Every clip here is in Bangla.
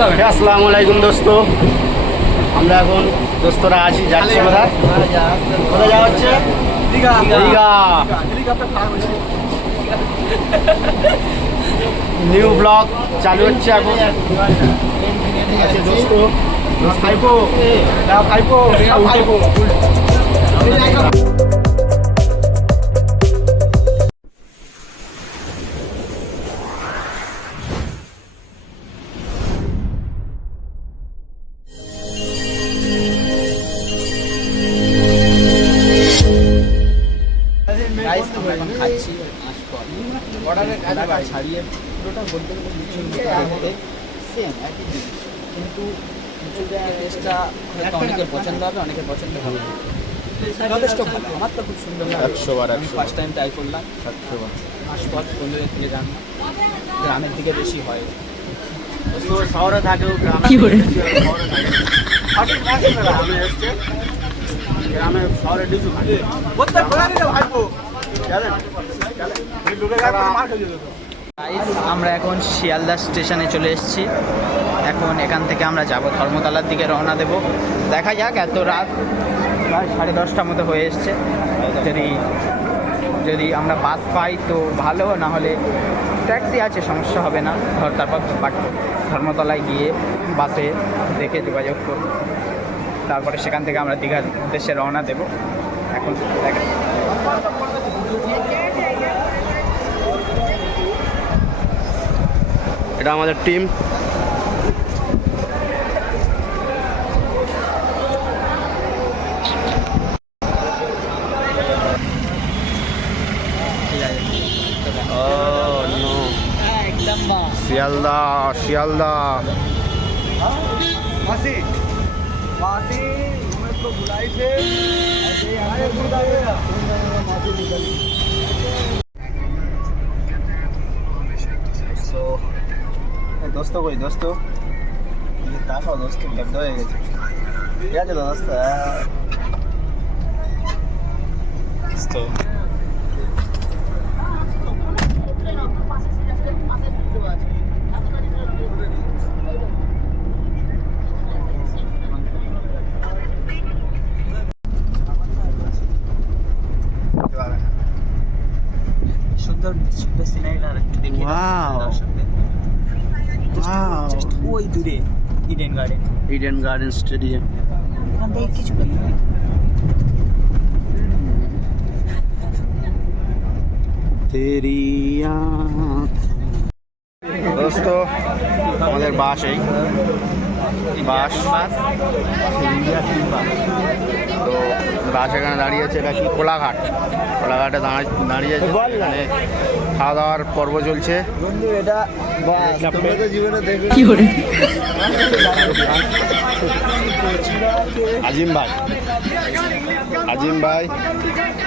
আসসালামু আলাইকুম দোস্ত, আমরা এখন দোস্তরা আছি, যাচ্ছি কোথায় কোথায় যাওয়া হচ্ছে? দীঘা। নিউ ব্লগ চালু হচ্ছে এখন। দোস্ত খাইবো খাইবো খাইবো। খাচ্ছি ছাড়িয়ে পুরোটা বলতে গেলে সেম একই জিনিস, কিন্তু টেস্টটা হয়তো অনেকের পছন্দ হবে, অনেকের পছন্দ হবে না। যথেষ্ট ভালো, আমার তো খুব সুন্দর লাগে। 100 বার আমি ফার্স্ট টাইম ট্রাই করলাম। 100 বার আশপাশ বন্ধুদের থেকে জানলাম গ্রামের দিকে বেশি হয়। শহরে থাকেও গ্রামে গ্রামে শহরে ডিজু আমরা এখন শিয়ালদা স্টেশনে চলে এসেছি। এখন এখান থেকে আমরা যাব ধর্মতলার দিকে রওনা দেব। দেখা যাক, এত রাত প্রায় 10:30টার মতো হয়ে এসছে। যদি আমরা বাস পাই তো ভালো, না হলে ট্যাক্সি আছে, সমস্যা হবে না। তারপর ধর্মতলায় গিয়ে বাসে দেখে যোগাযোগ করব, তারপরে সেখান থেকে আমরা দীঘার উদ্দেশ্যে রওনা দেব। এখন দেখা এটা আমাদের টিম। শিয়ালদা শিয়ালদা দোস্ত কই দোস্ত, তাকাও দোস্ত, লব্ধ হয়ে গেছে। ঠিক আছে দোস্ত, সুন্দর সুন্দর সিনারিটা একটু দেখি। ওই দূরে ইডেন গার্ডেন স্টেডিয়াম। এখান থেকে কিছু করতে হবে। দোস্ত আমাদের বাস, এই বাস তো বাস এখানে দাঁড়িয়েছে। এটা কি কোলাঘাট, কোলাঘাটে দাঁড়িয়েছে। এখানে খাওয়া দাওয়ার পর্ব চলছে। বন্ধু এটা আজিম ভাই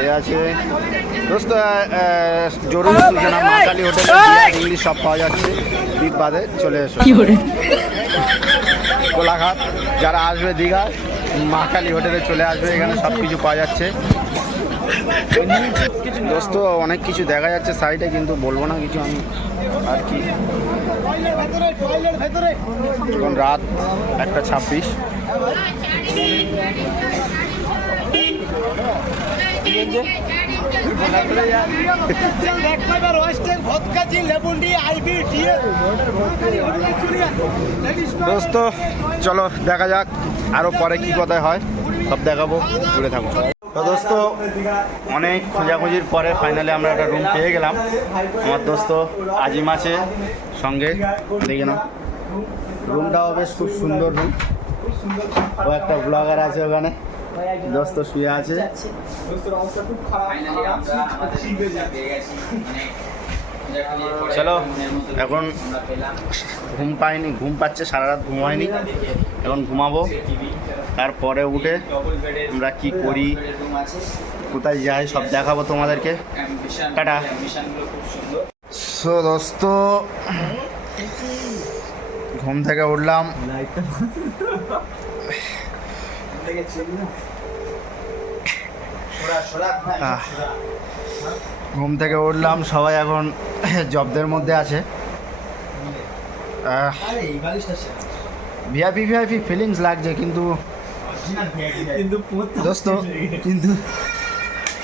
এ আছে দোস্ত। জরুরি সূচনা, মা কালী হোটেলে ইংলিশ সব পাওয়া যাচ্ছে। দ্বীপ বাদে চলে এসো কোলাঘাট। যারা আসবে দীঘা, মা কালী হোটেলে চলে আসবে, এখানে সব কিছু পাওয়া যাচ্ছে। দোস্ত অনেক কিছু দেখা যাচ্ছে সাইডে, কিন্তু বলবো না কিছু আমি আর কি। এখন রাত 1:26। দোস্ত চলো দেখা যাক আরো পরে কি কথায় হয়, সব দেখাবো, জুড়ে থাকবো। তো দোস্ত অনেক খোঁজাখুঁজির পরে ফাইনালি আমরা একটা রুম পেয়ে গেলাম। আমার দোস্ত আজিম আছে সঙ্গে, দেখে নাও। রুমটাও বেশ খুব সুন্দর রুম। ও একটা ব্লগার আছে ওখানে, দোস্ত শুয়ে আছে। চলো এখন ঘুম পাচ্ছে, সারা রাত ঘুম হয়নি, এখন ঘুমাবো। তারপরে উঠে আমরা কি করি, কোথায় যাই, সব দেখাবো তোমাদেরকে। টাটা। সো দোস্ত ঘুম থেকে উঠলাম, ঘুম থেকে উঠলাম, সবাই এখন জবদের মধ্যে আছে। ভিআইপি ফিলিংস লাগছে, কিন্তু দোস্ত কিন্তু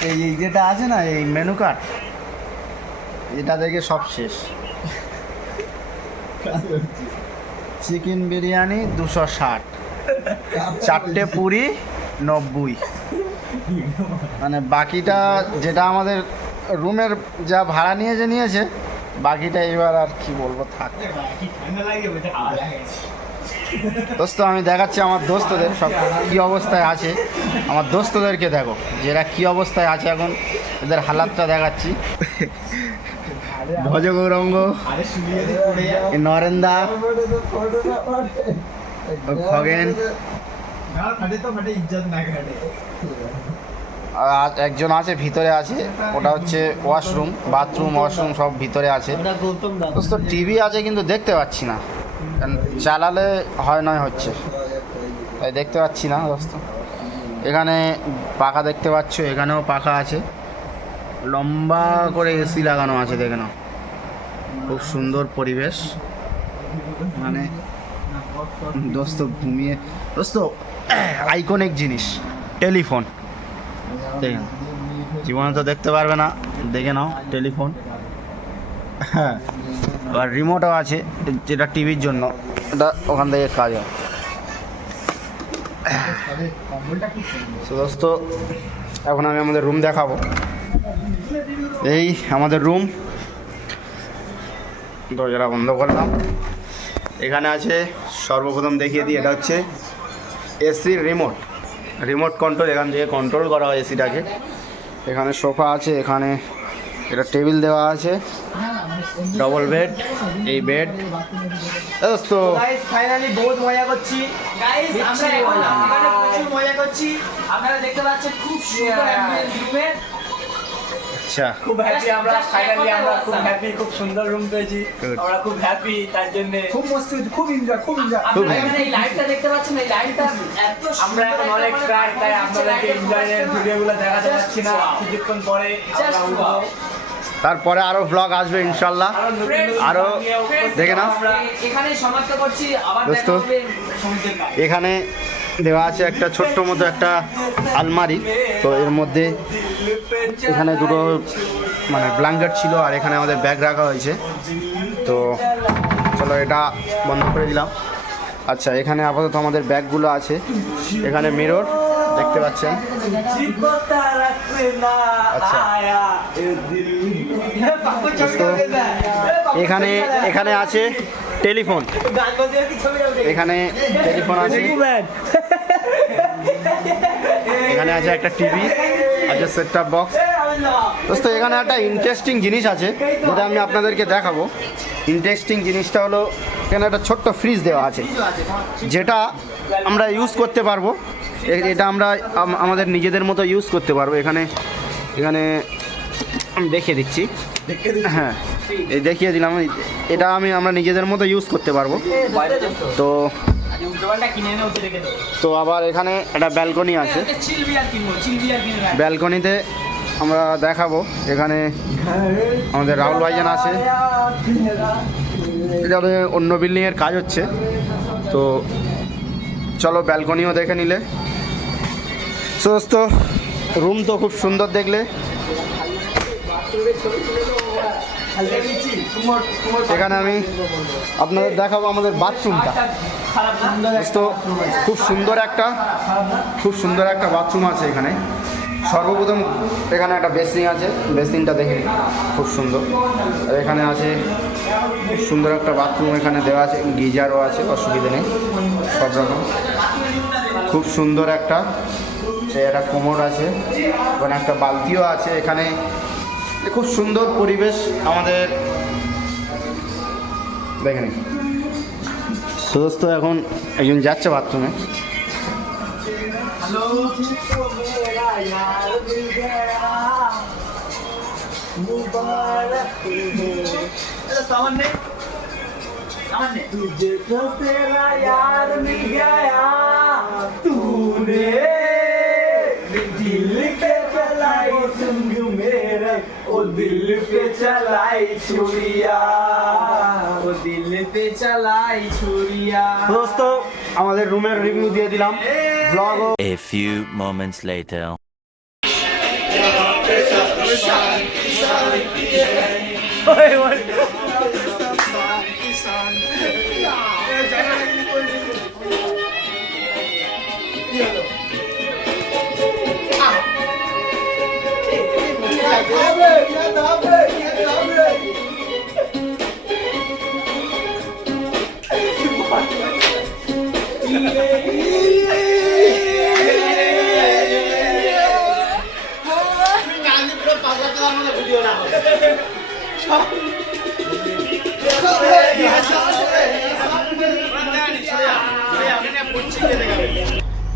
এই যেটা আছে না, এই মেনু কার্ড, এটা দেখে সব শেষ। চিকেন বিরিয়ানি 260, 4টে পুরি 90, মানে বাকিটা যেটা আমাদের রুমের যা ভাড়া নিয়েছে বাকিটা এবার আর কি বলবো, থাক। দোস্ত আমি দেখাচ্ছি আমার দোস্তদের সব কী অবস্থায় আছে, আমার দোস্তদেরকে দেখো যেটা কী অবস্থায় আছে এখন, এদের হালাতটা দেখাচ্ছি। ভজ গৌরঙ্গ, নরেন্দা, খগেন, আর একজন আছে ভিতরে আছে, ওটা হচ্ছে ওয়াশরুম, বাথরুম ওয়াশরুম সব ভিতরে আছে। দোস্ত টিভি আছে কিন্তু দেখতে পাচ্ছি না, চালালে নয় হচ্ছে, তাই দেখতে পাচ্ছি না দোস্ত। এখানে পাখা দেখতে পাচ্ছ, এখানেও পাখা আছে, লম্বা করে এসি লাগানো আছে, দেখে নাও, খুব সুন্দর পরিবেশ। মানে দোস্ত ঘুমিয়ে, দোস্ত আইকনিক জিনিস টেলিফোন, দেখেন জীবনে তো দেখতে পারবে না, দেখে নাও টেলিফোন। হ্যাঁ, আর রিমোটও আছে যেটা টিভির জন্য, এটা ওখান থেকে কাজ হয়। তো দোস্ত এখন আমি আমাদের রুম দেখাবো। এই আমাদের রুম, দরজাটা বন্ধ করলাম। এখানে আছে, সর্বপ্রথম দেখিয়ে দিই, এটা হচ্ছে এসির রিমোট কন্ট্রোল, এখান থেকে কন্ট্রোল করা হয় এসিটাকে। এখানে সোফা আছে, এখানে এটা টেবিল দেওয়া আছে, ডবল বেড, এই বেড। দোস্ত ফাইনালি বহুত মজা করছি গাইস, আমরা এখানে প্রচুর মজা করছি, আপনারা দেখতে পাচ্ছেন খুব সুন্দর অ্যাম্বিয়েন্স রুমের। আচ্ছা, খুব হ্যাপি আমরা, ফাইনালি আমরা খুব হ্যাপি, খুব সুন্দর রুম পেয়েছি, আমরা খুব হ্যাপি, তার জন্য খুব মস্তি, খুব এনজয়। আপনারা এখানে এই লাইটটা দেখতে পাচ্ছেন, এই লাইটটা এত আমরা এখন অনেক ট্রাই, তাই আপনাদেরকে এনজয়ের ভিডিওগুলো দেখাতে পাচ্ছি না, কিছুক্ষণ পরে আমরা উঠবো, তারপরে আরো ব্লগ আসবে ইনশাল্লাহ, আরো দেখে নাও। এখানে সমাপ্ত করছি, আবার দোস্ত দেখা হবে সমুদ্রের পাড়ে। এখানে দেওয়া আছে একটা ছোট্ট মতো একটা আলমারি, তো এর মধ্যে এখানে দুটো মানে ব্ল্যাঙ্কেট ছিল, আর এখানে আমাদের ব্যাগ রাখা হয়েছে। তো চলো এটা বন্ধ করে দিলাম। আচ্ছা, এখানে আপাতত আমাদের ব্যাগগুলো আছে, এখানে মিরর দেখতে পাচ্ছেন। আচ্ছা দোস্ত, এখানে আছে টেলিফোন, এখানে টেলিফোন আছে, এখানে আছে একটা টিভি আছে, সেট টপ বক্স। দোস্ত এখানে একটা ইন্টারেস্টিং জিনিস আছে যেটা আমি আপনাদেরকে দেখাবো। ইন্টারেস্টিং জিনিসটা হলো এখানে একটা ছোট্ট ফ্রিজ দেওয়া আছে, যেটা আমরা ইউজ করতে পারবো, এটা আমরা আমাদের নিজেদের মতো ইউজ করতে পারবো। এখানে আমি দেখিয়ে দিচ্ছি, হ্যাঁ এই দেখিয়ে দিলাম, এটা আমরা নিজেদের মতো ইউজ করতে পারবো। তো আবার এখানে একটা ব্যালকনি আছে, ব্যালকনিতে আমরা দেখাবো। এখানে আমাদের রাহুল ভাইজান আছে, এটা অন্য বিল্ডিংয়ের কাজ হচ্ছে, তো চলো ব্যালকনিও দেখে নিলে। সমস্ত রুম তো খুব সুন্দর দেখলে। এখানে আমি আপনাদের দেখাবো আমাদের বাথরুমটা। তো খুব সুন্দর একটা বাথরুম আছে এখানে। সর্বপ্রথম এখানে একটা বেসিন আছে, বেসিনটা দেখে খুব সুন্দর। আর এখানে আছে খুব সুন্দর একটা বাথরুম, এখানে দেওয়া আছে, গিজারও আছে, অসুবিধা নেই, সব রকম খুব সুন্দর একটা কোমর আছে, ওখানে একটা বালতিও আছে। এখানে খুব সুন্দর পরিবেশ আমাদের, দেখে নিন। দোস্ত এখন একজন যাচ্ছে বাথরুমে। दिल के चलाई संग मेरे ओ दिल पे चलाई छुरिया वो दिल पे चलाई छुरिया। দোস্ত আমাদের রুমের রিভিউ দিয়ে দিলাম, blog. A few moments later.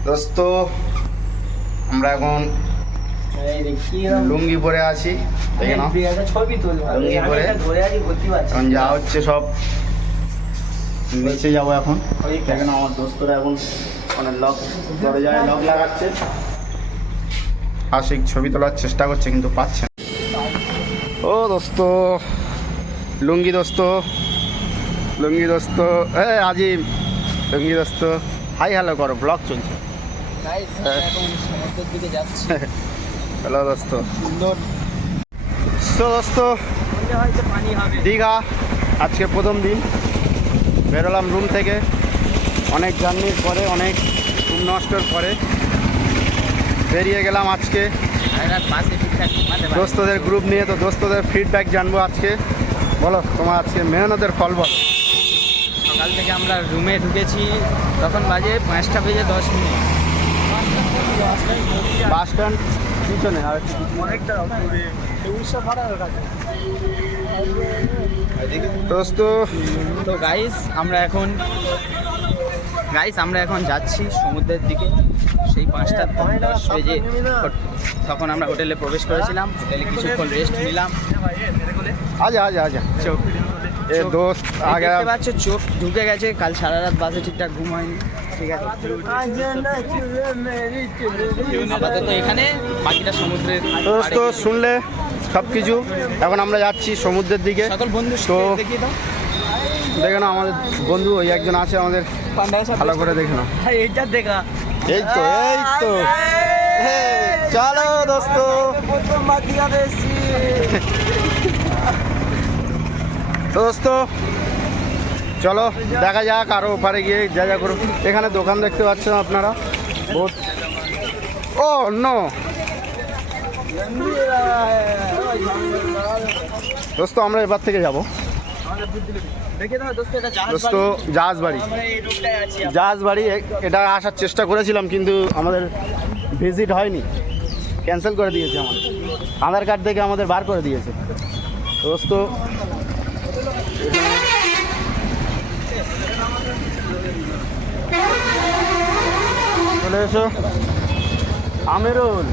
দোস্ত আমরা এখন লুঙ্গি পরে আছি, দেখে নাও। ছবি তুলবো লুঙ্গি পরে এখন যা হচ্ছে সব নিচে যাবো এখন। দেখে নাও আমার দোস্তরা এখন অনেক লক দরজায় লক লাগাচ্ছে, আশিক ছবি তোলার চেষ্টা করছে কিন্তু পাচ্ছে না। ও দোস্ত লুঙ্গি, দোস্ত লুঙ্গি, দোস্ত আজিম লুঙ্গি, দোস্ত হাই হ্যালো করো, ব্লগ চলছে। এখন সমুদ্রের দিকে যাচ্ছি। হ্যালো দোস্ত। সুন্দর তো দোস্ত হয়তো পানি হবে। দীঘা আজকে প্রথম দিন, বেরোলাম রুম থেকে অনেক জার্নির পরে, অনেক ঘুম নষ্টর পরে বেরিয়ে গেলাম আজকে বাসে ঠিকঠাক ঘুমাতে পারি। দোস্তদের গ্রুপ নিয়ে। তো দোস্তদের ফিডব্যাক জানবো আজকে। বলো তোমার আজকে মেহনতের ফল বলো। সকাল থেকে আমরা রুমে ঢুকেছি, তখন বাজে 5টা বেজে 10 মিনিট। বাস স্ট্যান্ড পিছনে আর অনেকটা দোস্ত। তো গাইস আমরা এখন যাচ্ছি সমুদ্রের দিকে। সেই 5টা 10 বেজে তখন আমরা হোটেলে প্রবেশ করেছিলাম। হোটেলে কিছুক্ষণ রেস্ট নিলাম। আজা আজা আজা চোখ এ দোস্ত আগে দেখতে পাচ্ছ চোখ ঢুকে গেছে। কাল সারা রাত বাসে ঠিকঠাক ঘুম হয়নি। ঠিক আছে, আপাতত এখানে, বাকিটা সমুদ্রের দোস্ত শুনলে সব কিছু। এখন আমরা যাচ্ছি সমুদ্রের দিকে। সকল বন্ধু তো দেখিয়ে দাও। দেখে নাও আমাদের বন্ধু ওই একজন আছে আমাদের, ভালো করে দেখে নাও। এইটা দেখা এই তো এই তো চলো দোস্ত। দোস্ত চলো দেখা যাক আরো ওপারে গিয়ে যা যা করো। এখানে দোকান দেখতে পাচ্ছেন আপনারা বহুত। ও নো দোস্ত আমরা এবার থেকে যাব দোস্ত জাহাজবাড়ি। জাহাজবাড়ি এটা আসার চেষ্টা করেছিলাম কিন্তু আমাদের ভিজিট হয়নি, ক্যান্সেল করে দিয়েছে। আমাদের আধার কার্ড থেকে আমাদের বার করে দিয়েছে দোস্ত। চলে এসো আমিরুল,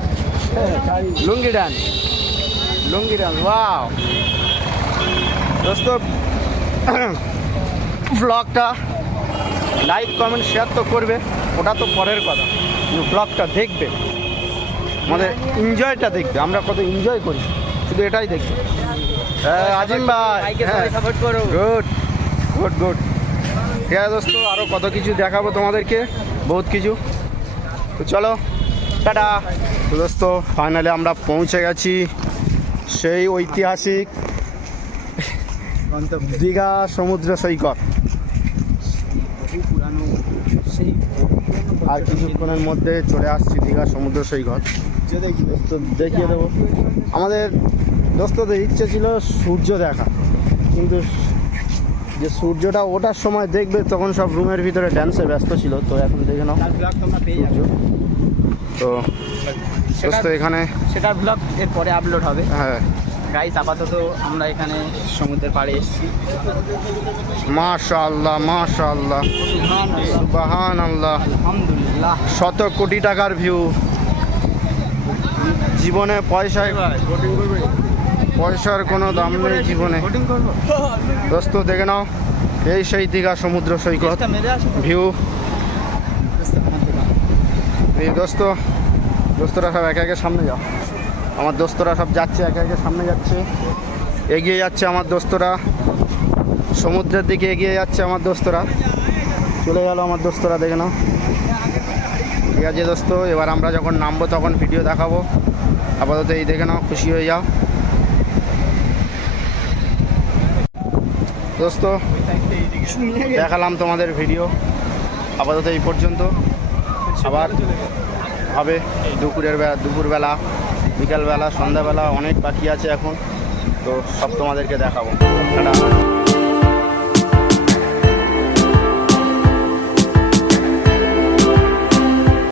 লুঙ্গি ডান্স, লুঙ্গি ডান্স। ওয়াও দোস্ত ব্লগটা লাইক কমেন্ট শেয়ার তো করবে, ওটা তো পরের কথা, কিন্তু ব্লগটা দেখবে, আমাদের এনজয়টা দেখবে, আমরা কত এনজয় করি শুধু এটাই দেখবে। আজিম ভাই সাপোর্ট করো। Good good good. ঠিক আছে দোস্ত, আরও কত কিছু দেখাবো তোমাদেরকে, বহুত কিছু। তো চলো টাটা। তো দোস্ত ফাইনালি আমরা পৌঁছে গেছি সেই ঐতিহাসিক দীঘা সমুদ্র সৈকত। আর কিছুক্ষণের মধ্যে চলে আসছি দীঘা সমুদ্র সৈকত। তো দেখিয়ে দেবো। আমাদের দোস্তদের ইচ্ছে ছিল সূর্য দেখা, কিন্তু যে সূর্যটা ওঠার সময় দেখবে তখন সব রুমের ভিতরে ড্যান্সে ব্যস্ত ছিল। তো এখন দেখে নাও সূর্য। তো দোস্ত এখানে সেটার ব্লগ এর পরে আপলোড হবে। হ্যাঁ গাইস আপাতত আমরা এখানে সমুদ্রের পাড়ে এসেছি। মাশাআল্লাহ মাশাআল্লাহ সুবহানাল্লাহ, আলহামদুলিল্লাহ। শত কোটি টাকার ভিউ। জীবনে পয়সার কোনো দাম নেই জীবনে। দোস্ত দেখে নাও, এই সেই দীঘা সমুদ্র সৈকত ভিউ। এই দোস্তরা সব একে একে সামনে যাও। আমার দোস্তরা সব যাচ্ছে, একে একে সামনে যাচ্ছে। এগিয়ে যাচ্ছে আমার দোস্তরা, সমুদ্রের দিকে এগিয়ে যাচ্ছে আমার দোস্তরা। চলে গেল আমার দোস্তরা, দেখে নাও। ঠিক আছে দোস্ত, এবার আমরা যখন নামবো তখন ভিডিও দেখাবো। আপাতত এই দেখে নাও, খুশি হয়ে যাও দোস্ত। দেখালাম তোমাদের ভিডিও, আপাতত এই পর্যন্ত। আবার হবে দুপুরবেলা, বিকালবেলা, সন্ধ্যাবেলা, অনেক বাকি আছে এখন, তো সব তোমাদেরকে দেখাবো। টাটা।